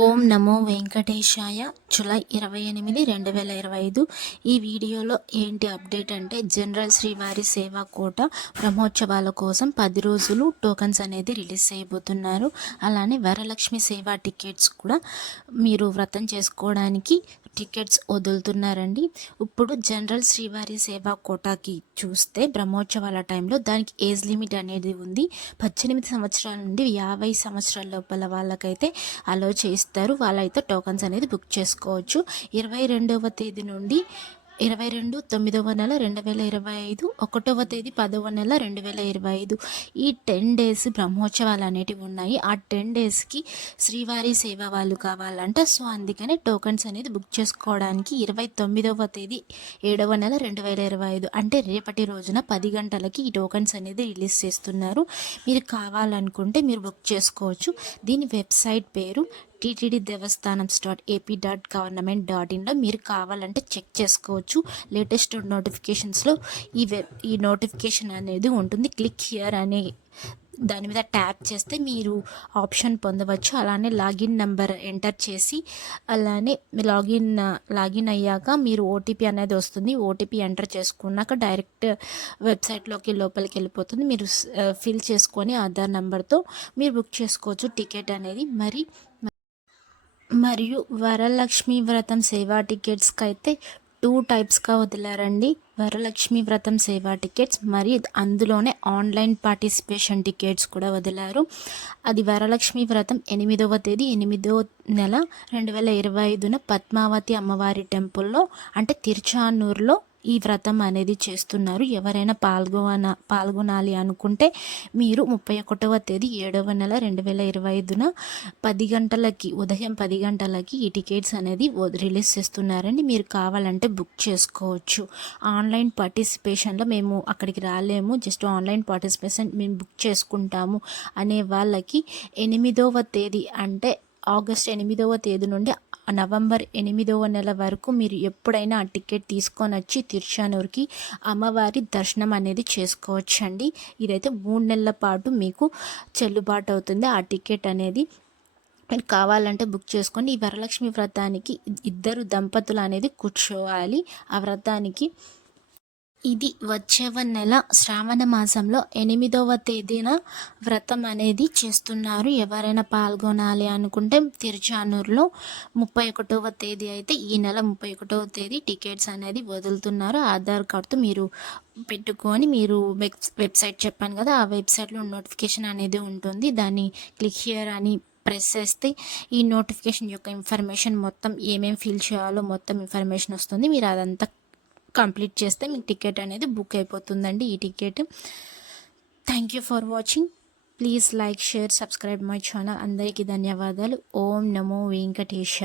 ఓం నమో వెంకటేశాయ. July ఇరవై ఎనిమిది రెండు వేల ఇరవై ఐదు. ఈ వీడియోలో ఏంటి అప్డేట్ అంటే జనరల్ శ్రీవారి సేవా కోట బ్రహ్మోత్సవాల కోసం పది రోజులు టోకన్స్ అనేది రిలీజ్ చేయబోతున్నారు. అలానే వరలక్ష్మి సేవా టికెట్స్ కూడా మీరు వ్రతం చేసుకోవడానికి టికెట్స్ వదులుతున్నారండి. ఇప్పుడు జనరల్ శ్రీవారి సేవా కోటాకి చూస్తే బ్రహ్మోత్సవాల టైంలో దానికి ఏజ్ లిమిట్ అనేది ఉంది. పద్దెనిమిది సంవత్సరాల నుండి యాభై సంవత్సరాల లోపల వాళ్ళకైతే అలో చేస్తారు వాళ్ళైతే టోకన్స్ అనేది బుక్ చేసుకోవచ్చు. ఇరవై రెండవ తేదీ నుండి ఇరవై రెండు తొమ్మిదవ నెల రెండు వేల ఇరవై ఐదు ఒకటవ తేదీ పదవ నెల రెండు వేల ఇరవై ఐదు. ఈ టెన్ డేస్ బ్రహ్మోత్సవాలు అనేటివి ఉన్నాయి. ఆ టెన్ డేస్కి శ్రీవారి సేవ వాళ్ళు కావాలంట. సో అందుకనే టోకన్స్ అనేది బుక్ చేసుకోవడానికి ఇరవై తొమ్మిదవ తేదీ ఏడవ నెల రెండు వేల ఇరవై ఐదు అంటే రేపటి రోజున పది గంటలకి ఈ టోకన్స్ అనేది రిలీజ్ చేస్తున్నారు. మీరు కావాలనుకుంటే మీరు బుక్ చేసుకోవచ్చు. దీని వెబ్సైట్ పేరు టీటీడీ దేవస్థానం dot AP dot government dot ఇన్లో మీరు కావాలంటే చెక్ చేసుకోవచ్చు. లేటెస్ట్ నోటిఫికేషన్స్లో ఈ వెబ్ ఈ నోటిఫికేషన్ అనేది ఉంటుంది. క్లిక్ హియర్ అనే దాని మీద ట్యాప్ చేస్తే మీరు ఆప్షన్ పొందవచ్చు. అలానే లాగిన్ నెంబర్ ఎంటర్ చేసి అలానే లాగిన్ లాగిన్ అయ్యాక మీరు ఓటీపీ అనేది వస్తుంది. ఓటీపీ ఎంటర్ చేసుకున్నాక డైరెక్ట్ వెబ్సైట్లోకి లోపలికి వెళ్ళిపోతుంది. మీరు uh, ఫిల్ చేసుకొని ఆధార్ నెంబర్తో మీరు బుక్ చేసుకోవచ్చు. టికెట్ అనేది. మరి మరియు వరలక్ష్మి వ్రతం సేవా టికెట్స్కి అయితే టూ టైప్స్గా వదిలారండి. వరలక్ష్మి వ్రతం సేవా టికెట్స్ మరియు అందులోనే ఆన్లైన్ పార్టిసిపేషన్ టికెట్స్ కూడా వదిలారు. అది వరలక్ష్మి వ్రతం ఎనిమిదవ తేదీ ఎనిమిదవ నెల రెండు వేల ఇరవై ఐదున పద్మావతి అమ్మవారి టెంపుల్లో అంటే తిరుచానూరులో ఈ వ్రతం అనేది చేస్తున్నారు. ఎవరైనా పాల్గొన పాల్గొనాలి అనుకుంటే మీరు ముప్పై ఒకటవ తేదీ ఏడవ నెల రెండు వేల ఇరవై ఐదున పది గంటలకి ఉదయం పది గంటలకి ఈ టికెట్స్ అనేది రిలీజ్ చేస్తున్నారండి. మీరు కావాలంటే బుక్ చేసుకోవచ్చు. ఆన్లైన్ పార్టిసిపేషన్లో మేము అక్కడికి రాలేము. జస్ట్ ఆన్లైన్ పార్టిసిపేషన్ మేము బుక్ చేసుకుంటాము అనే వాళ్ళకి ఎనిమిదవ తేదీ అంటే ఆగస్ట్ ఎనిమిదవ తేదీ నుండి నవంబర్ ఎనిమిదవ నెల వరకు మీరు ఎప్పుడైనా ఆ టికెట్ తీసుకొని వచ్చి తిరుచానూరుకి అమ్మవారి దర్శనం అనేది చేసుకోవచ్చండి. ఇదైతే మూడు నెలల పాటు మీకు చెల్లుబాటు అవుతుంది. ఆ టికెట్ అనేది మీరు కావాలంటే బుక్ చేసుకొని ఈ వరలక్ష్మి వ్రతానికి ఇద్దరు దంపతులు అనేది కూర్చోవాలి. ఆ వ్రతానికి ఇది వచ్చేవ నెల శ్రావణ మాసంలో ఎనిమిదవ తేదీన వ్రతం అనేది చేస్తున్నారు. ఎవరైనా పాల్గొనాలి అనుకుంటే తిరుచానూరులో ముప్పై ఒకటవ తేదీ అయితే ఈ నెల ముప్పై ఒకటవ తేదీ టికెట్స్ అనేది వదులుతున్నారు. ఆధార్ కార్డుతో మీరు పెట్టుకొని మీరు వెబ్సైట్ చెప్పాను కదా ఆ వెబ్సైట్లో నోటిఫికేషన్ అనేది ఉంటుంది. దాన్ని క్లిక్ హియర్ అని ప్రెస్ చేస్తే ఈ నోటిఫికేషన్ యొక్క ఇన్ఫర్మేషన్ మొత్తం ఏమేమి ఫిల్ చేయాలో మొత్తం ఇన్ఫర్మేషన్ వస్తుంది. మీరు అదంతా కంప్లీట్ చేస్తే మీకు టికెట్ అనేది బుక్ అయిపోతుందండి ఈ ticket. Thank you for watching please like share subscribe my channel అందరికీ ధన్యవాదాలు. ఓం నమో వెంకటేశ